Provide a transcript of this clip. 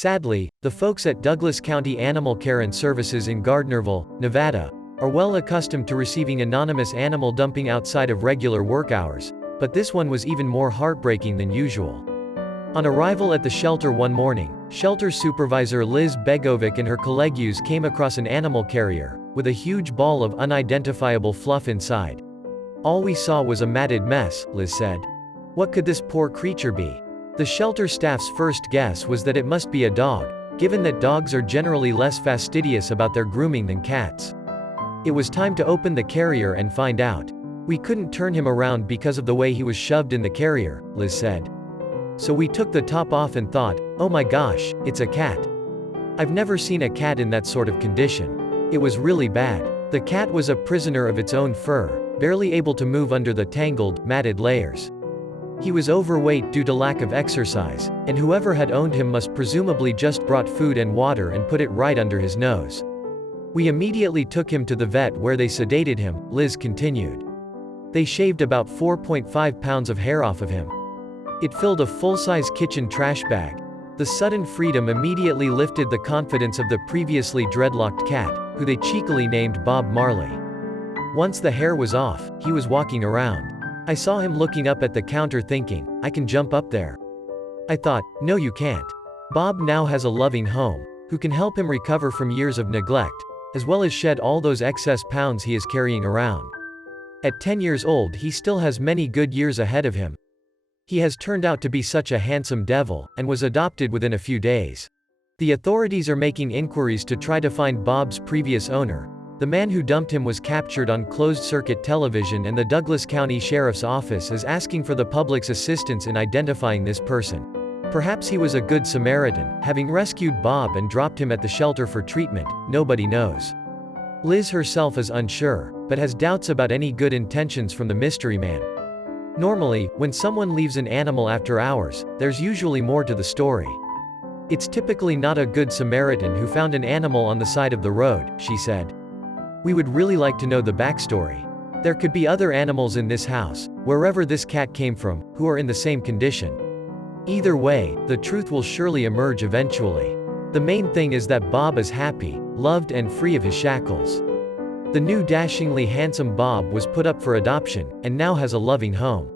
Sadly, the folks at Douglas County Animal Care and Services in Gardnerville, Nevada, are well accustomed to receiving anonymous animal dumping outside of regular work hours, but this one was even more heartbreaking than usual. On arrival at the shelter one morning, shelter supervisor Liz Begovic and her colleagues came across an animal carrier, with a huge ball of unidentifiable fluff inside. "All we saw was a matted mess," Liz said. "What could this poor creature be?" The shelter staff's first guess was that it must be a dog, given that dogs are generally less fastidious about their grooming than cats. It was time to open the carrier and find out. "We couldn't turn him around because of the way he was shoved in the carrier," Liz said. "So we took the top off and thought, oh my gosh, it's a cat. I've never seen a cat in that sort of condition. It was really bad. The cat was a prisoner of its own fur, barely able to move under the tangled, matted layers. He was overweight due to lack of exercise, and whoever had owned him must presumably just brought food and water and put it right under his nose. We immediately took him to the vet where they sedated him," Liz continued. "They shaved about 4.5 pounds of hair off of him. It filled a full-size kitchen trash bag." The sudden freedom immediately lifted the confidence of the previously dreadlocked cat, who they cheekily named Bob Marley. Once the hair was off, he was walking around. I saw him looking up at the counter thinking, I can jump up there. I thought, no you can't. Bob now has a loving home, who can help him recover from years of neglect, as well as shed all those excess pounds he is carrying around. At 10 years old he still has many good years ahead of him. He has turned out to be such a handsome devil, and was adopted within a few days. The authorities are making inquiries to try to find Bob's previous owner. The man who dumped him was captured on closed-circuit television, and the Douglas County Sheriff's Office is asking for the public's assistance in identifying this person. Perhaps he was a good Samaritan, having rescued Bob and dropped him at the shelter for treatment, nobody knows. Liz herself is unsure, but has doubts about any good intentions from the mystery man. Normally, when someone leaves an animal after hours, there's usually more to the story. It's typically not a good Samaritan who found an animal on the side of the road, she said. We would really like to know the backstory. There could be other animals in this house, wherever this cat came from, who are in the same condition. Either way, the truth will surely emerge eventually. The main thing is that Bob is happy, loved and free of his shackles. The new dashingly handsome Bob was put up for adoption, and now has a loving home.